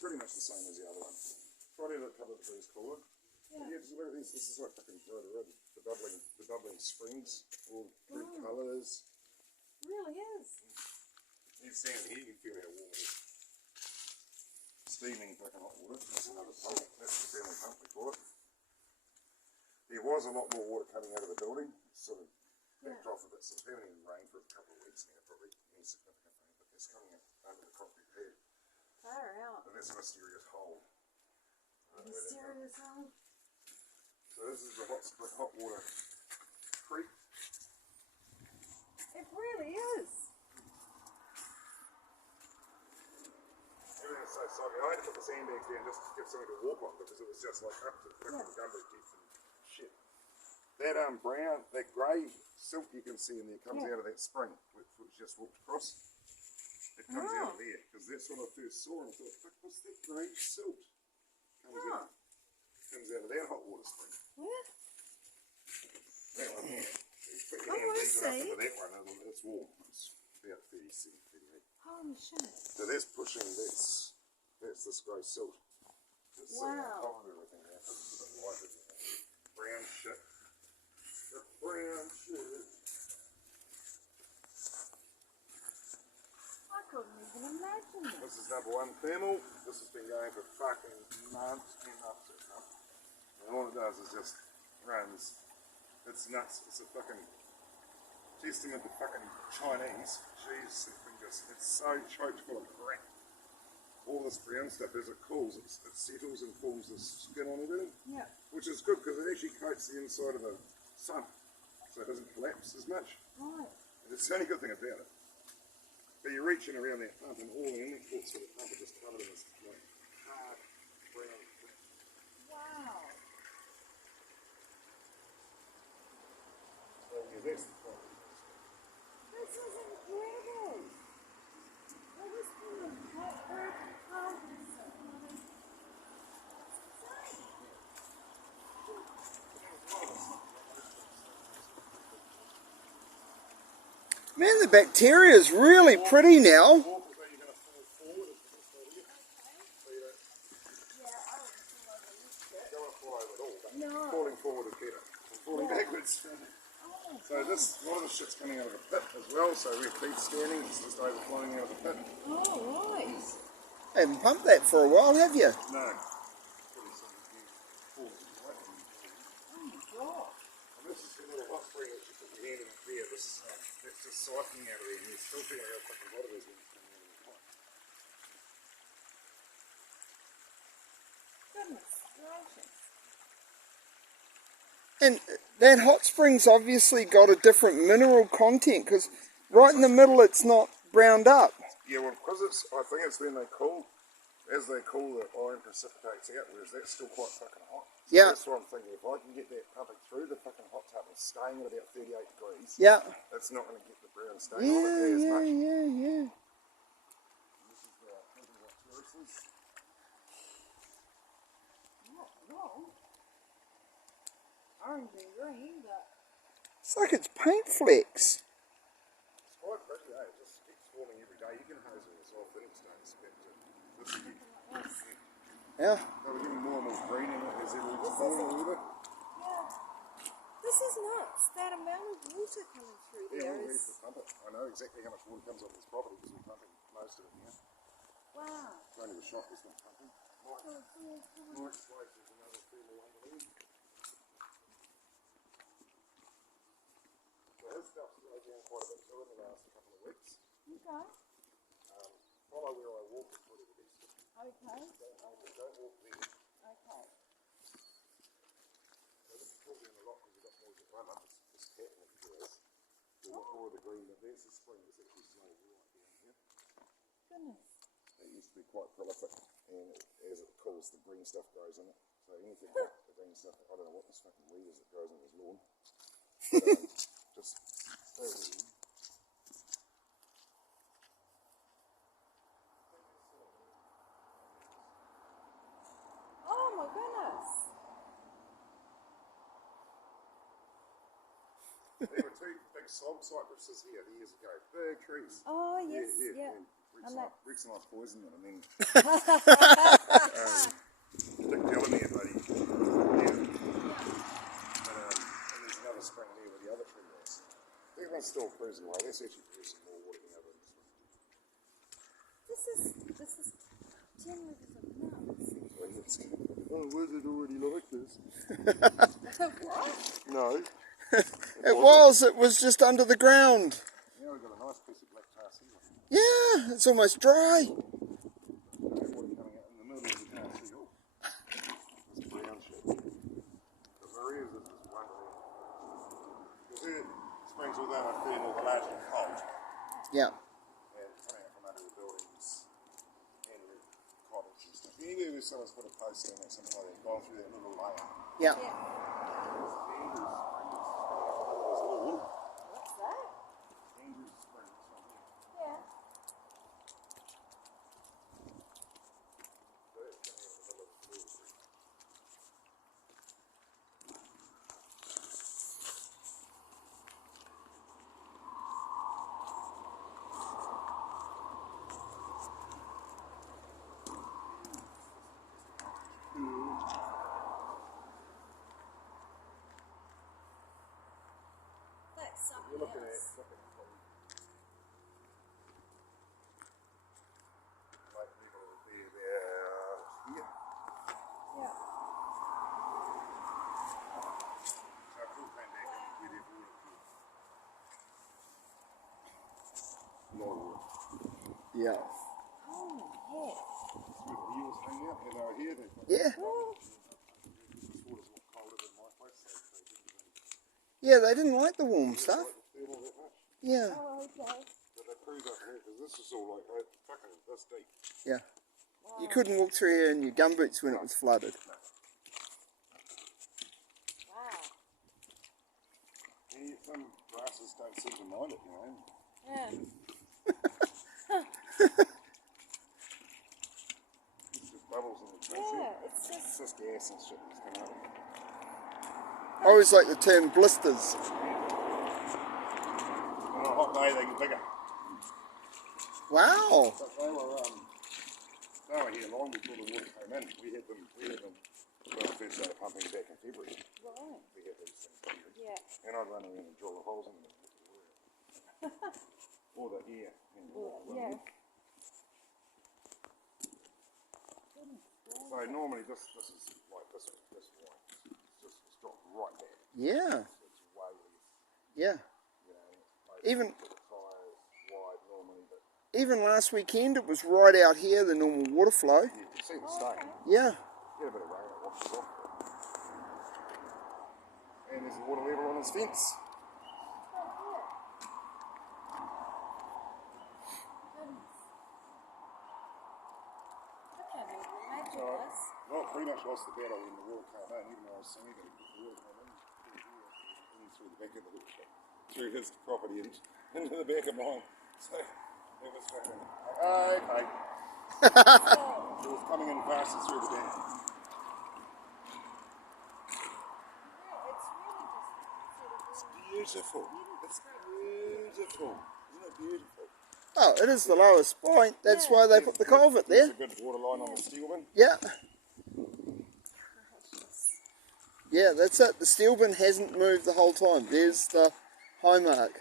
pretty much the same as the other one. Try to get a couple of degrees cooler. Yeah, just look at this. This is like fucking Rotoma. The bubbling springs, all good colours. Really is. You stand here, you can feel how warm it is. Steaming fucking hot water. That's another pump. That's the family pump we call it. There was a lot more water coming out of the building. It's sort of backed off a bit. So we haven't even rained for a couple of weeks now, probably insignificant rain, but it's coming out under the concrete pad. Far out. And that's a mysterious hole. Mysterious hole. So this is the hot water creek. It really is. Everything's so soggy. I had to put the sandbags down just to give something to walk on because it was just like up to the gumbo depth and shit. That brown, that grey silk you can see in there comes out of that spring which just walked across. It comes out of there because that's what I first saw and I thought, fuck, what's that grey silk? Comes out of that hot water spring. Yeah. That one here. So you put your hand deep enough into that one and it's warm. It's about 37, 38. Holy shit. So that's pushing this. That's this grey silt. It's on top of everything now because it's a bit lighter than that. Brown shit. The brown shit. I couldn't even imagine that. This is number one thermal. This has been going for fucking months and months and months. And all it does is just runs. It's nuts. It's a fucking testament to fucking Chinese. Jeez, it's so choked full of crap. All this brown stuff, as it cools, it settles and forms this skin on everything. Yeah. Which is good because it actually coats the inside of the sun. So it doesn't collapse as much. Right. And it's the only good thing about it. But you're reaching around that pump and all the inlet ports for the pump are just covered in this like hard brown crap. Wow. So yeah, that's the problem. This is incredible. I just want to hot earth pump or something. Man, the bacteria is really pretty now. Falling forward is better than falling backwards. So this, a lot of the shit's coming out of the pit as well, so we're feet standing, it's just overflowing out of the pit. Oh, right. Haven't pumped that for a while, have you? No. And this is the little hot spring that you put your hand in there. This is that's just siphoning out of there, and you're still feeling how fucking hot it is when it's coming out of the pipe. Goodness gracious. And that hot spring's obviously got a different mineral content because right in the middle it's not browned up. Yeah, well, because I think it's when they cool, as they cool, the iron precipitates out, whereas that's still quite fucking hot. So Yeah. that's what I'm thinking. If I can get that pumping through the fucking hot tub and staying at about 38 degrees, Yeah. it's not going to get the brown stain on it as much. Yeah. This is the terraces. Not wrong. Orange and green, but It's like it's paint flecks. It's quite pretty, eh? It just keeps forming every day. You can hose all this off, then it's don't expect it. Yeah. They were getting more and more green in it as it was falling a little bit. yeah. This is nuts. That amount of water coming through Yeah, there all we need is. to pump it. I know exactly how much water comes off this property because we're pumping most of it now. Wow. It's only the shop that's not pumping. Mike's place is another thermal underneath. So his stuff's slowed down quite a bit too in the last couple of weeks. Okay. Follow where I walk is probably the best. Okay. Don't walk there. Okay. So this is pulled in a lot because we've got more of the one up this pattern of yours. We've got more of the green, but there's the spring that's actually slowed right down here. Goodness. It used to be quite prolific, and as it cools, the green stuff grows in it. So anything hot, the green stuff, I don't know what this fucking weed is that grows in his lawn. But, just stay with it. Oh my goodness. There were two big slog cypresses here years ago, big trees. Oh yes, Yeah. yeah. And Bricks and I poisoned them, and then Dick telling me buddy. Yeah. But, and there's another spring there where the other tree was. That one's still cruising away. That's actually producing more water than the other ones. This is 10 litres of nuts. Oh, was it already like this? What? No. It was just under the ground. Now we've got a nice piece of black tar seal. Yeah, it's almost dry. There's water coming out in the middle of the tar seal. This brown shit. Because there is this wondering. Because it springs within a thermal largely cold. Yeah. And coming out from under the buildings and the cottage and stuff. Anywhere where someone's put a post in or something like that, gone through that little layer. Yeah. What's that? Andrews Springs. Yeah. That's something You're looking at else. like people would be there here. Yeah. So cool came back and we did water here. More water. Yeah. Oh, yeah. Where the wheels hang out and over here they Yeah. Well, this water's a lot colder than my place, so they didn't Yeah, they didn't like the warm stuff. like the thermal that much. Yeah. oh, okay. But they proved up here because this is all like fucking this deep. Yeah. You couldn't walk through here in your gumboots when it was flooded. Wow. Yeah, some grasses don't seem to mind it, you know. Yeah. It's just bubbles in the place. Yeah, it's just. It's just gas and shit that's coming out. I always like the term blisters. On a hot day they get bigger. Wow. But they were here long before the water came in. We had them when I first started pumping back in February. Right. We had these things. Yeah. And I'd run around and drill the holes in them. Or the ear. Yeah. So normally this is like this one. It's got right there. Yeah. It's way less. Yeah. You know, like Even the tires wide normally, but even last weekend it was right out here, the normal water flow. you can see the stain. Yeah. Get a bit of rain, it washes off. And there's the water level on his fence. Well, pretty much lost the battle when the water came in, even though I was saying that the water came in through the back of the through his property and into the back of mine. So it was fucking okay. It was coming in faster through the back. It's beautiful. It's beautiful. Isn't it beautiful? Oh, it is the lowest point. That's why they put the culvert there. There's a good water line on the steel bin. Yeah. Yeah, that's it. The steel bin hasn't moved the whole time. There's the high mark.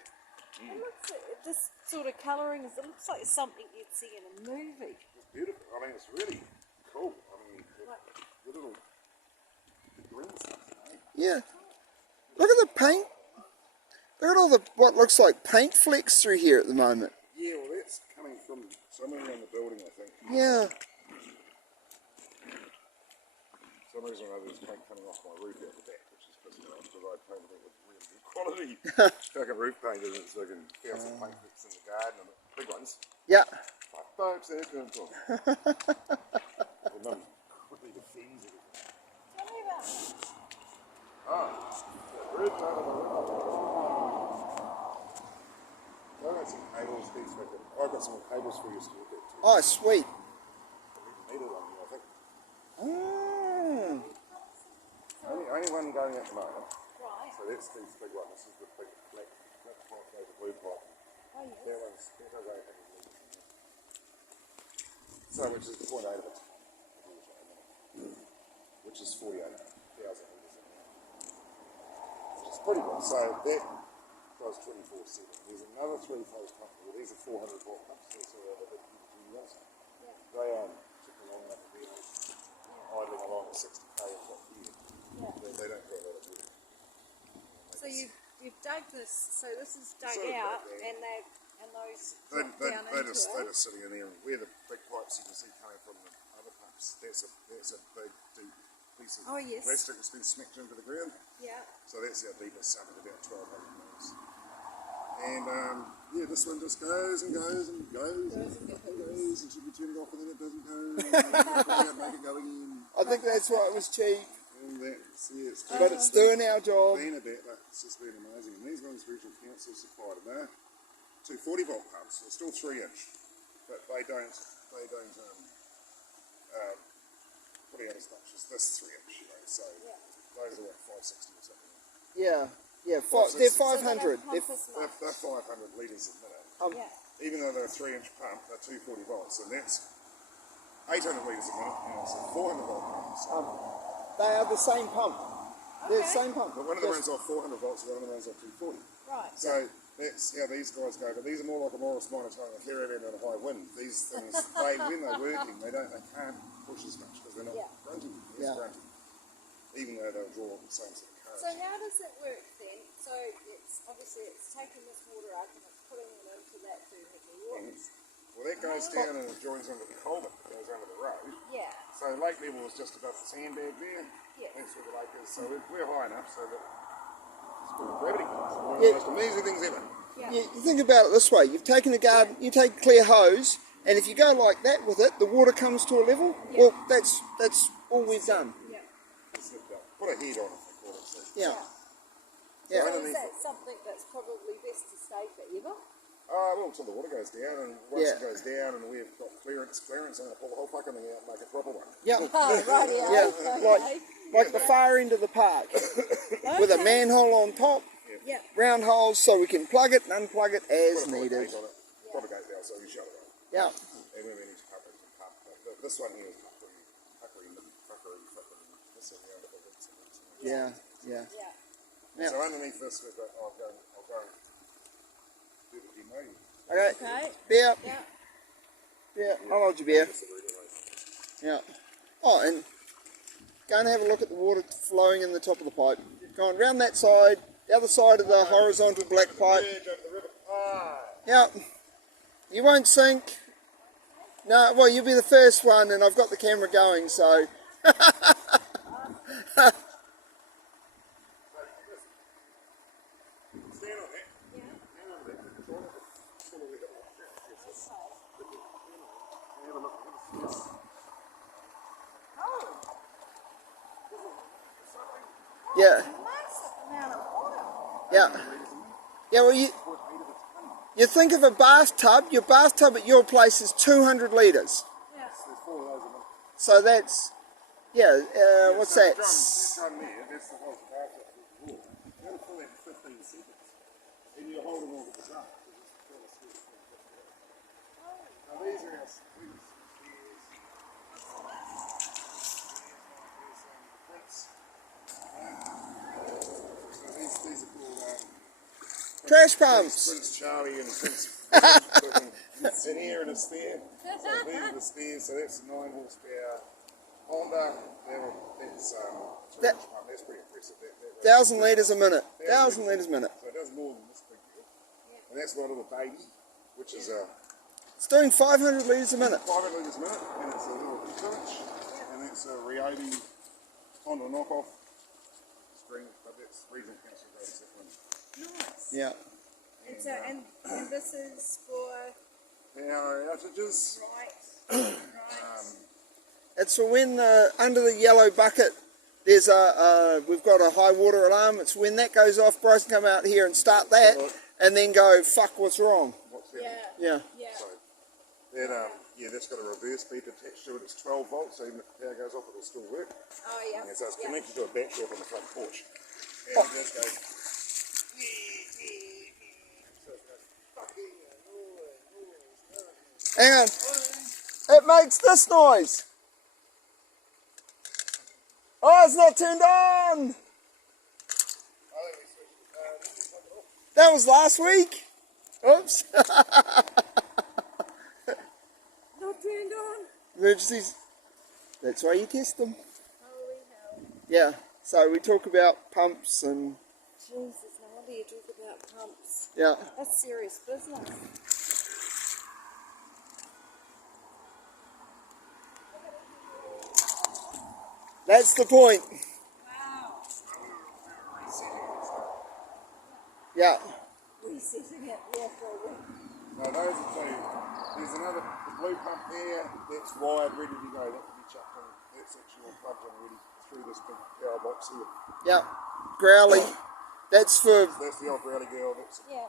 It looks like, this sort of colouring, it looks like something you'd see in a movie. It's beautiful. I mean, it's really cool. I mean, the little green stuff, you know? Yeah. Look at the paint. Look at all the what looks like paint flecks through here at the moment. Yeah, well, that's coming from somewhere around the building, I think. Yeah. For some reason or other, there's paint coming off my roof out the back, which is pissing me off because I painted it with really good quality. Fucking roof paint, isn't it? So I can found some paint flicks in the garden, and the big ones. Yeah. Like, don't say it's going to talk. And then quickly defends everything. Tell me about that. Ah, the roof out of the river. I've got some cables, these fucking. I've got some cables for you to look at too. Oh, sweet. I need it on you, I think. Mm. Only one going at the moment. Right. So that's the big one. This is the big black pipe, there's a blue pipe. Oh, yes. That one's going to So, which is 0.8 of it. Which is 48,000 litres. Which is pretty good. So that goes 24/7. There's another 3-phase pump. Well, these are 400 volt pumps. So they're the big units. They took along like a vehicle, idling along at 60k a foot here. They don't do a lot of work. So you've dug this. So this is dug So out, dug out. and those They're drop down into just it. sitting in there, and where the big pipes you can see coming from the other pumps, that's a big deep piece of Oh, yes. plastic that's been smacked into the ground. Yeah. So that's our deepest sum at about 1200 mils. And yeah, this one just goes and goes and goes and goes until you turn it off, and then it doesn't go. And then you put it out, make it go again. I think that's why it was cheap, And that's it's but it's doing our job. been a bit, but it's just been amazing. And these ones regional council supplied, and they're 240 volt pumps. They're still 3-inch, but they don't put out as much as this 3-inch. You know, so those are like 560 or something. Yeah, they're So 500. they don't pump as much. They're 500 litres a minute. Yeah. Even though they're a 3-inch pump, they're 240 volts, and that's 800 litres a minute, and it's a 400 volt pump. So They are the same pump. They're the Okay. same pump. but one of the Just- runs off 400 volts, and one of the runs off 240. Right. So that's how these guys go. But these are more like a Morris minor tone, a caravan and a high wind. These things, when they're working, they can't push as much because they're not grunting. Yeah. Grunting, even though they'll draw the same sort of current. So how does it work then? So it's obviously it's taking this water up and it's putting it into that 2 megawatts. Well, that goes down and it joins under the culvert, that goes under the road. Yeah. So lake level is just above the sandbag there. Yeah. That's where the lake is. So we're high enough so that it's called gravity. It's one of Yeah. the most amazing things ever. Yeah. You think about it this way: you've taken a garden, you take a clear hose, and if you go like that with it, the water comes to a level. Well, that's all we've done. Yeah. It's put a head on it, they call it. So. Yeah, So yeah. is that something that's probably best to stay forever? Well, until the water goes down, and once Yeah. it goes down, and we've got clearance, I'm going to pull the whole fucking thing out and make a proper one. Yeah, Oh, right, yeah. Like the far end of the park, with a manhole on top, Yeah. round holes, so we can plug it and unplug it as Put a needed. gate on it, proper gate now, so you shut it off. Yeah, And when we need to pump it, we can pump. But this one here is puckering. This one here, the links and links. yeah, yeah. Yeah. Yeah. So underneath this, we've got, I'll go and do the demo. Okay, Okay. beer. Yeah. Yeah, I'll hold your beer. Just the relay. Yeah. Oh, and go and have a look at the water flowing in the top of the pipe. Going round that side, the other side of the horizontal black pipe. Bridge over the river. Ah! Yeah. You won't sink. No, well, you'll be the first one, and I've got the camera going, so. Stand on that. Stand on that. It's all of it. Have a look. Yeah. Massive amount of water. Yeah. Yeah, well, you think of a bathtub, your bathtub at your place is 200 litres. Yeah. There's 4 of those in it. So that's, yeah, what's that? Drum there, that's the whole part of the wall. You got to fill that in 15 seconds. And you're holding on to the drum. Now these are our squeeze. These are called Trash pumps. Prince Charlie and Prince it's in here and it's there. So these are the spares, so that's a 9 horsepower Honda. That's pretty impressive. That 1,000 litres a minute. 1,000 litres a minute. So it does more than this big deal. And that's my little baby, which is a It's doing 500 litres a minute. 500 litres a minute, and it's a little clutch, and that's a Ryobi Honda knockoff string, but that's regional council rates that one. Nice. Yeah. And so, and this is for Power outages. right. It's for when under the yellow bucket there's we've got a high water alarm. It's when that goes off, Bryce can come out here and start that, and then go, fuck, what's wrong? What's that? Yeah. Yeah. Yeah. So that that's got a reverse beep attached to it. It's 12 volts, so even if the power goes off, it'll still work. Oh yeah. And so it's Yeah. connected to a battery up on the front porch. And it just goes. So it goes fucking Hang on. Oh, It makes this noise. Oh, it's not turned on. That was last week. Oops. Not turned on. Emergencies. That's why you test them. Holy hell. Yeah. So we talk about pumps and Jesus, no wonder you talk about pumps. yeah. That's serious business. That's the point. Wow. Yeah. Resetting it there for a week. No, those are two. There's another, the blue pump there, that's wired, ready to go. That can be chucked in. That's actually all plugged in ready through this big power box here. Yeah. Growly. That's for. That's the old rally girl. That's Yeah.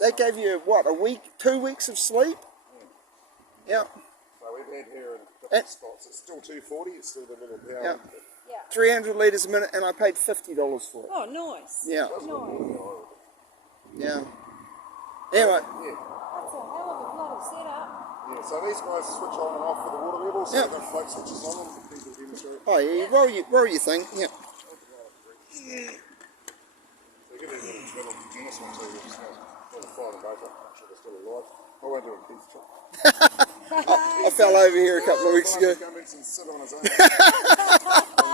They gave you what, a week, 2 weeks of sleep? Yeah. So we've had her in different And- spots. It's still 240. It's still the little power. Yeah. Yeah. 300 litres a minute, and I paid $50 for it. Oh, nice. Yeah. Nice. Yeah. Anyway. Yeah. That's a hell of a bloody setup. Yeah, so these guys switch on and off with the water level, so Yeah. they've got float switches on them for people to demonstrate. Oh, yeah, you roll your thing. Yeah. So give these little travel to this one too, we're just going to fire them both up, make sure they're still alive. I won't do a Keith trick. I fell over here a couple of weeks ago. Come and sit on his own. On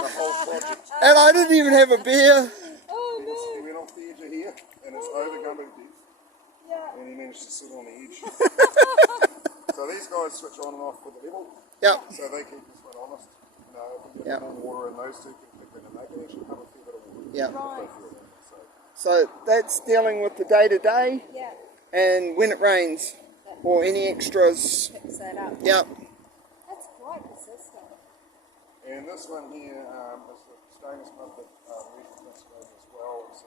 the whole project. And I didn't even have a beer. Oh, He no. went off the edge of here, and it's over Gumbo Deep, Yeah. and he managed to sit on the edge. So these guys switch on and off with the level, Yeah. so they keep us quite honest. You know, if we get Yeah. more water and those two can pick in, and they can actually have a fair bit of water. Yeah. Right. So, So that's dealing with the day-to-day Yeah. and when it rains or any extras. Fix that up. Yeah. That's quite the system. and this one here is the stainless pump that we have as well. So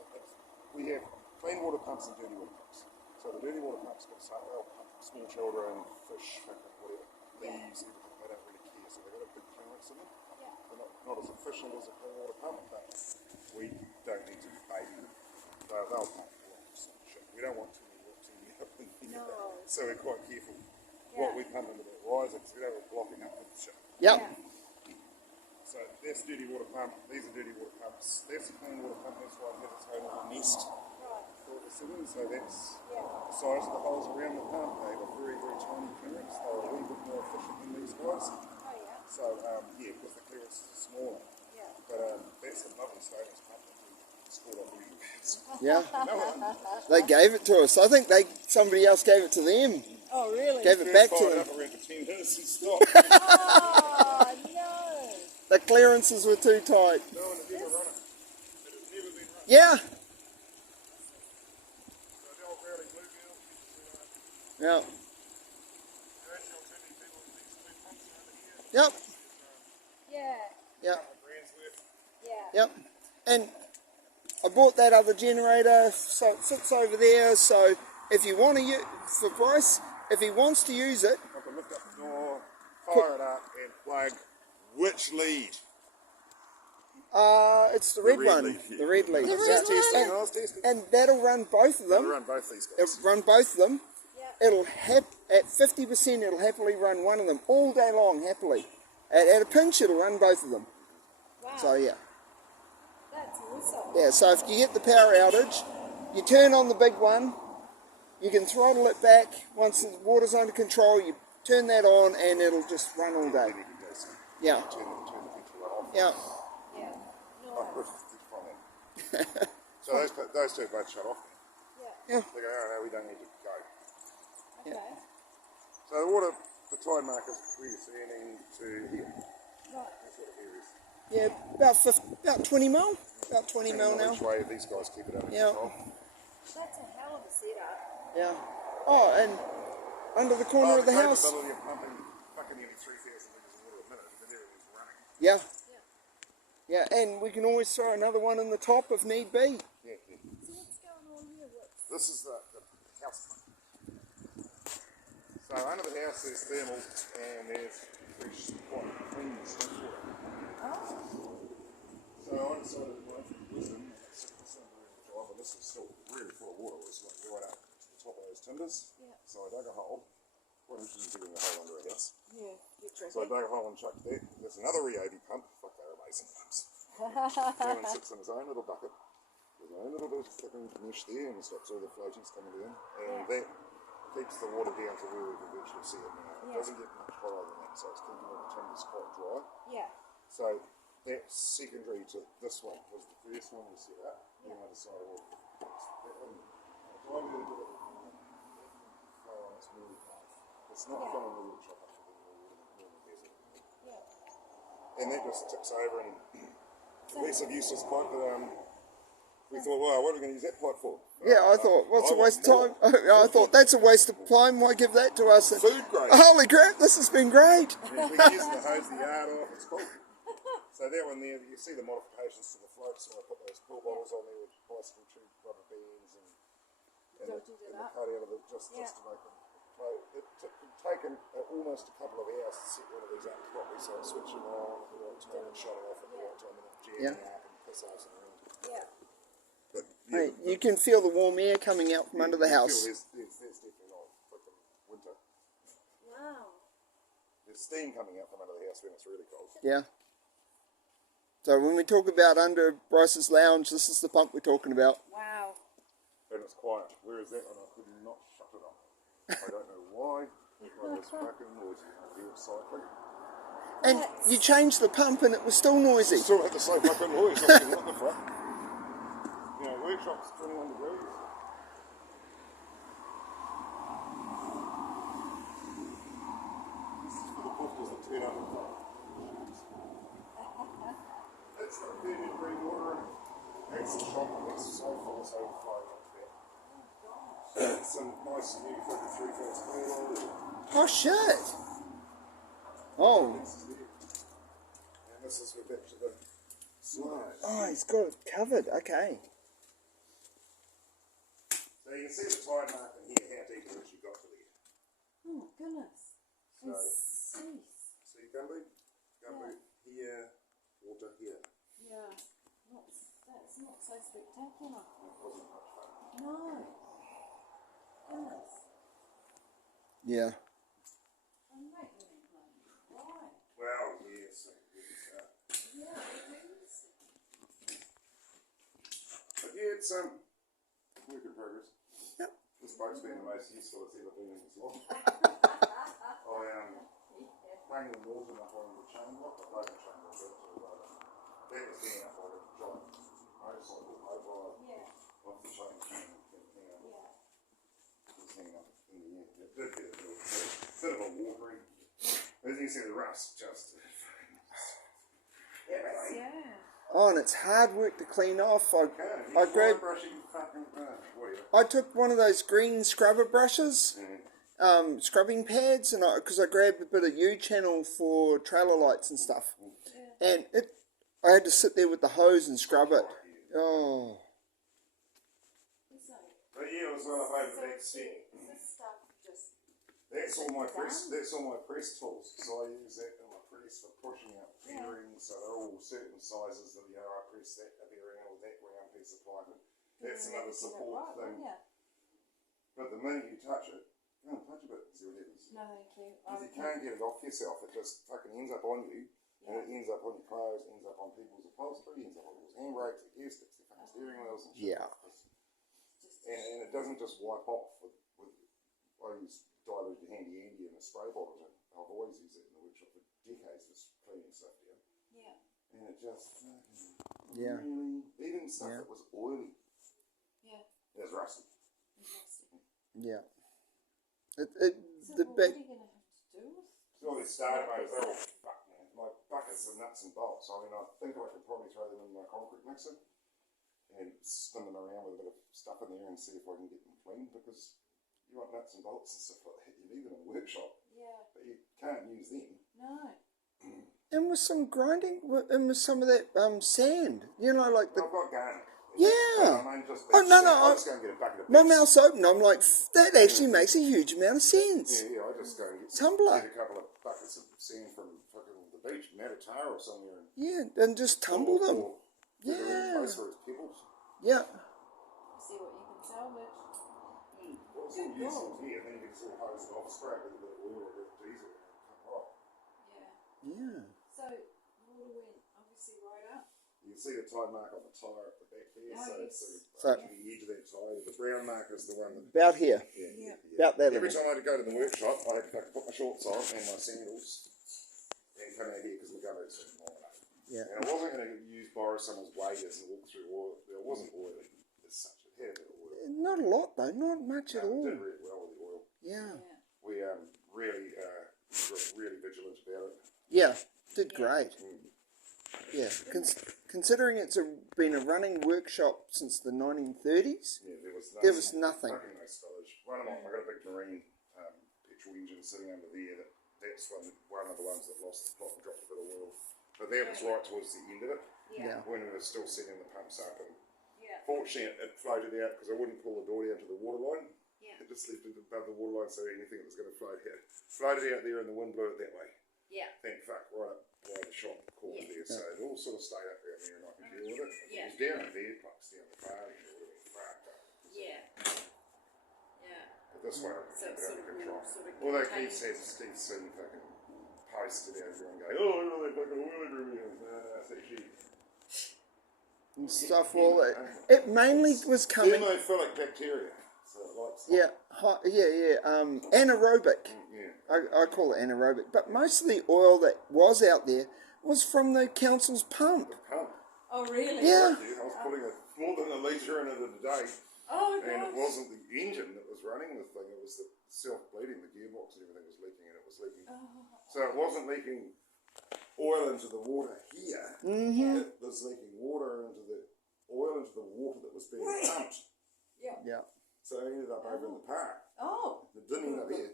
we have clean water pumps and dirty water pumps. So the dirty water pumps can they'll pump small children, fish, whatever, leaves, everything. They don't really care. So they've got a big clearance in them. Yeah. They're not as efficient as a clean water pump, but we don't need to baby them. They'll pump lots of shit. We don't want too many up in here. No. So we're quite careful Yeah. what we pump into that riser because we don't want blocking up with shit. Yep. Yeah. So that's dirty water pump, these are dirty water pumps, that's a clean water pump, that's why it has its own little nest Right. for the ceiling, so that's Yeah. the size of the holes around the pump. They've got very, very tiny clearance, they're a wee bit more efficient than these guys. Oh, yeah. So yeah, because the clearances are smaller. Yeah. But that's a lovely stainless pump that we scored off really bad. Yeah. No one. They gave it to us. I think somebody else gave it to them. Oh, really? Gave it back to Fired them. up around for 10 minutes and stopped. Oh, no. The clearances were too tight. No one has ever run it. It has never been run. Yeah. So the old rowdy blue girl, Yeah. the actual Trinity people with these two pumps under here. Yep. Yeah. Yep. Grand's worth. Yeah. Yep. And I bought that other generator, so it sits over there. So if you want to use for Bryce, if he wants to use it, I can lift up the door, fire it up, and plug which lead? it's the red red one, lead, yeah. the red lead. The I was red just testing, And, I was testing. and that'll run both of I'll them. run both these guys. It'll run both of them. Yeah. It'll at 50%. It'll happily run one of them all day long, happily. At a pinch, it'll run both of them. Wow. So yeah. That's awesome. Yeah, so if you get the power outage, you turn on the big one, you can throttle it back. Once the water's under control, you turn that on and it'll just run all day. Then you can go see. Yeah, Turn the control off. yeah, Yeah. Oh, Nice. perfect. Fine. So those two both shut off. Yeah. yeah, They go, oh no, we don't need to go. Okay. So the water, the tide marker's really standing to here. Right. That's what it here is. yeah, about 20 mil, about 20 Depending mil on now. which way these guys keep it under Yeah. control. That's a hell of a setup. Yeah. Oh, and under the corner of the house. capability of pumping fucking nearly 3,000 litres of water a minute, but everything's running. Yeah, Yeah. yeah, and we can always throw another one in the top if need be. Yeah, yeah. So what's going on here? This is the house pump. So under the house there's thermal and there's fresh, quite clean stuff water. Oh. So I decided to go from wisdom, this drive, but this is still really full of water. It was like right up to the top of those timbers. Yeah. So I dug a hole, quite interested in digging a hole under a house. Yeah, you So I dug a hole and chucked there. There's another Ryobi pump. Fuck, they're amazing pumps. Cameron sits in his own little bucket. There's his own little bit of fucking mesh there and stops all the floaties coming down. And that keeps the water down to where we can virtually see it now. It doesn't get much higher than that, so it's keeping all the timbers quite dry. Yeah. So that's secondary to this one. Was the first one we set up. Then I decided, well, that one, I really did it. It's not filling the workshop up for the normal desert. Yeah. And that just tips over and less of useless pipe, but we thought, well, what are we going to use that pipe for? Yeah, I thought, what's a waste of time? I thought, that's a waste of time. Why give that to us? Food grade. Holy crap, this has been great. Yeah, we can use it to hose the yard off. It's cool. So that one there, you see the modifications to the floats. So I put those pool bottles on there with bicycle tube rubber bands and the cut out of it just to make them play. It took taken almost a couple of hours to set one of these up properly, so I switched them on at the right time and shut it off at the right time and then jamming up and piss ass around. Yeah. But, Hey, you can feel the warm air coming out from under the house. There's definitely not freaking winter. Wow. There's steam coming out from under the house when it's really cold. Yeah. So when we talk about under Bryce's lounge, this is the pump we're talking about. Wow. And it's quiet. Whereas that one, I could not shut it off. I don't know why. It was fucking noisy. I hear it cycling. And you changed the pump and it was still noisy. Still had the same fucking noise. I was what the fuck? You know, workshop's 21 degrees. This is for the puffers that turn up. It's the 30 degree water and it's the shop and it's so full, it's overflowing up there. Some nice new fucking 3-phase clean oil. Oh, shit. Oh. And this is with back to the slide. Oh, he's got it covered. Okay. So you can see the tide mark in here, how deep it is you got to there. Oh my goodness. So, Cease. see gumboot? Gumboot here, water here. Yeah. That's not so spectacular. It wasn't much fun. No. Goodness. Yeah. I'm making it right. Well, yes, Yeah, it is. but yeah, it's work in progress. Yep. This boat's been the most useful it's ever been in this long. I playing with water up on the chain block, I broke the chain block, that was being up on a giant motorcycle mobile off the chain and hang up. Just hanging up in the air. It did get a bit of a watering. As you see, the rust just. Yeah. Oh, and it's hard work to clean off. I grabbed. Brushing fucking. Whatever. I took one of those green scrubber brushes, scrubbing pads, and because I grabbed a bit of U-channel for trailer lights and stuff, and I had to sit there with the hose and scrub it. Oh. But yeah, it was well over that set. That's all my press. That's all my press tools. So I use that in my press for pushing out bearings. So they're all certain sizes. That I press that a bearing or that round piece of pipe. That's another support thing. But the minute you touch it, don't touch a bit. See what happens. No, thank you. Because you can't get it off yourself. It just fucking ends up on you, and it ends up on your clothes, ends up on people's upholstery, ends up on people's handbrakes, the gear sticks, the fucking steering wheels, and shit. Yeah. And it doesn't just wipe off with I use diluted handy Andy in a spray bottle, and I've always used it in the workshop for decades for cleaning stuff down. Yeah. And it just Yeah. even stuff that was oily. Yeah. It was rusty. Yeah. So The what big. are you going to have to do with So all these starter motors, they're all fucked, man. My buckets are nuts and bolts. I mean, I think I could probably throw them in my concrete mixer and spin them around with a bit of stuff in there and see if I can get them clean, because you want nuts and bolts and stuff like that. You need them in a workshop, but you can't use them. No. And with some grinding, and with some of that sand, you know, like the. I've got garlic. Yeah. I mean, just Oh, no, I'll just go and get a bucket of My bits. mouth's open. I'm like, that actually makes a huge amount of sense. Yeah, I just go and get Tumbler. a couple of buckets of sand from fucking the beach, Matatara or somewhere. And Yeah, and just tumble them. Or put them in a place where it's pebbles. Yeah. See what you can salvage. What was sort of use it here, and then you can sort of hose it off, spray it with a bit of oil or a bit of diesel, and it'll come right. Yeah. Yeah. So water went obviously right up. You can see the tie mark on the tyre at the back there, Oh, so yes. it's sort of the edge of that tyre. The brown mark is the one that. About here. Yeah. About that Every level. time I had to go to the workshop, I had to put my shorts on and my sandals and come out here because my gumboots weren't long enough. Yeah. And I wasn't going to borrow someone's waders and walk through oil. It wasn't oily as such. It had a bit of oil. Not a lot though, not much at It all. did really well with the oil. Yeah. We really were really vigilant about it. Yeah, did great. Yeah, considering it's been a running workshop since the 1930s, Yeah, there was nothing. Fucking no spillage. I got a big marine petrol engine sitting under there. That's one of the ones that lost the plot and dropped a bit of oil. But that was right towards the end of it, Yeah. when we were still setting the pumps up. And Yeah. fortunately, it floated out because I wouldn't pull the door down to the water line. Yeah. It just left it above the water line, so anything that was going to floated out there, and the wind blew it that way. Yeah. Thank fuck, right up by the shop corner there. So it all sort of stayed up around there, and I could deal with it. Yeah. It was down at there, plucks down the bar, and it would have been fucked up. Yeah. Yeah. But this way, I So could it's keep it sort under of control. sort of Although contained. Steve soon fucking posted out everyone going, oh, look at that fucking oil everywhere. No, it's actually And stuff. Well, it mainly was coming. thermophilic bacteria. So it likes Yeah, anaerobic. Yeah. I call it anaerobic. But most of the oil that was out there was from the council's pump. Pump. Oh really? Yeah. I was putting more than a litre in it a day. Oh And it gosh. wasn't the engine that was running the thing, it was the self-bleeding, the gearbox and everything was leaking, and it was leaking. So it wasn't leaking oil into the water here, it was leaking water into the water that was being pumped. Yeah. Yeah. So it ended up over in the park. Oh. It didn't end up here.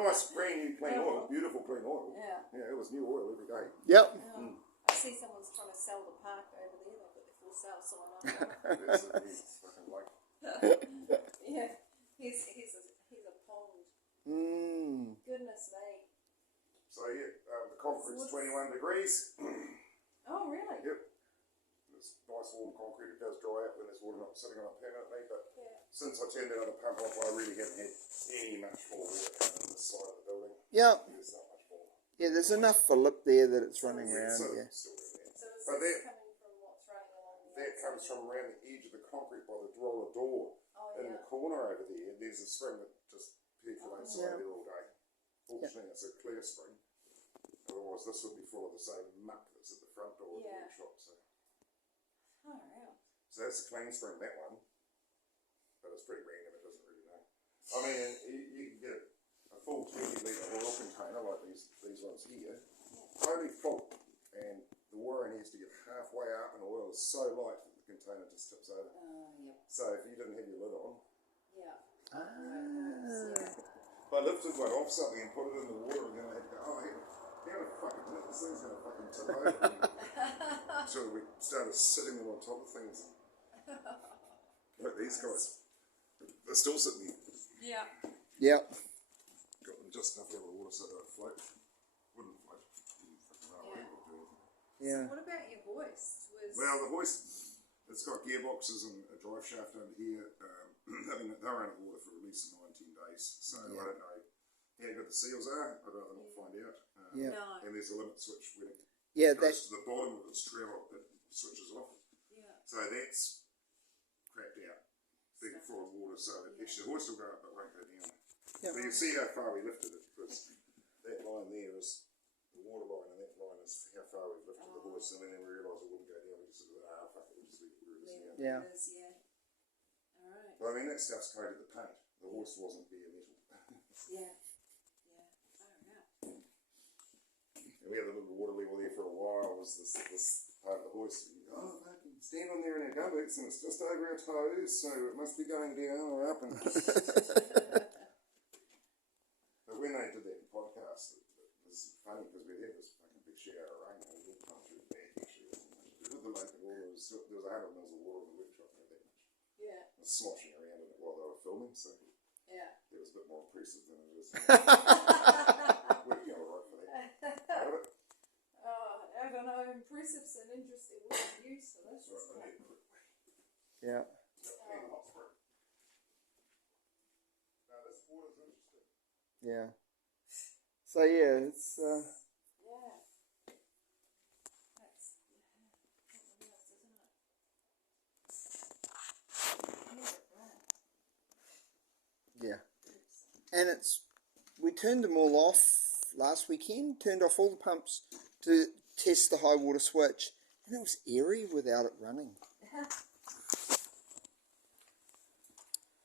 Nice brand new clean oil, beautiful clean oil. Yeah. Yeah, it was new oil every day. Yep. I see someone's trying to sell the park over there. They've got their full sale sign on. It's fucking like, Yeah. Here's a pond. Goodness me. so yeah, the concrete's 21 degrees. Oh really? Yep. It's nice warm concrete. It does dry out when there's water not sitting on it permanently, but since I turned that other pump off, I really haven't had any much more water coming in this side of the building. Yeah. There's not much more. Yeah, there's enough for lip there that it's running around. So Yeah. it's still in there. So is But this coming from what's running along the That comes from around the edge of the concrete by the roller door. Oh In the corner over there, there's a spring that just percolates away there all day. Fortunately, it's a clear spring. Otherwise, this would be full of the same muck that's at the front door of the workshop. Oh wow. So that's the clean spring, that one. But it's pretty random, it doesn't really know. I mean, you can get a full 20 litre oil container like these ones here, totally full, and the wiring has to get halfway up, and the oil is so light that the container just tips over. Oh yeah. So if you didn't have your lid on, Yeah. if I lifted one off something and put it in the water, and then I had to go, oh, how the fuck is this thing's going to fucking tip over? So we started sitting them on top of things. Look, these guys, they're still sitting there. Yeah. Yep. Got them just enough level of water so they'd float. Wouldn't float. Didn't fucking run away or do anything. Yeah. What about your hoist? Well, the hoist, it's got gearboxes and a drive shaft under here. I mean, they were under water for at least 19 days, so I don't know how good the seals are. I'd rather not find out. Yeah. No. And there's a limit switch when it Yeah, goes to the bottom of its travel, it switches off. Yeah. So that's crapped out. Big full of water, so actually the hoist will go up but won't go down. Yeah. So you see how far we lifted it, because that line there is the water line, and that line is how far we've lifted the hoist, and then we realised it wouldn't go down. We just said, fuck it, we'll just leave it where it is now. Yeah. It is, yeah. All right. But I mean, that stuff's coated the paint. The hoist wasn't bare metal. Yeah. Yeah. All right. And we had the little water level there for a while. Was this part of the hoist? And fucking stand on there in our gumboots, and it's just over our toes, so it must be going down or up. And but when they did that podcast, it was funny because we had this fucking big shower of rain, and it all come through the back. Actually, it wasn't much to do with the lake at all. There was 100 mils of water in the workshop, not that much. Yeah. It was sloshing around in it while they were filming, so Yeah. it was a bit more impressive than it is. Working all right for that. Part of it. Oh, I don't know. Impressive's an interesting word to use for this. Right, I isn't it? need to put it away. Yeah. And hot spring. Yeah. So yeah, it's Yeah. That's, isn't it? yeah, and it's we turned them all off last weekend. Turned off all the pumps to test the high water switch, and it was eerie without it running.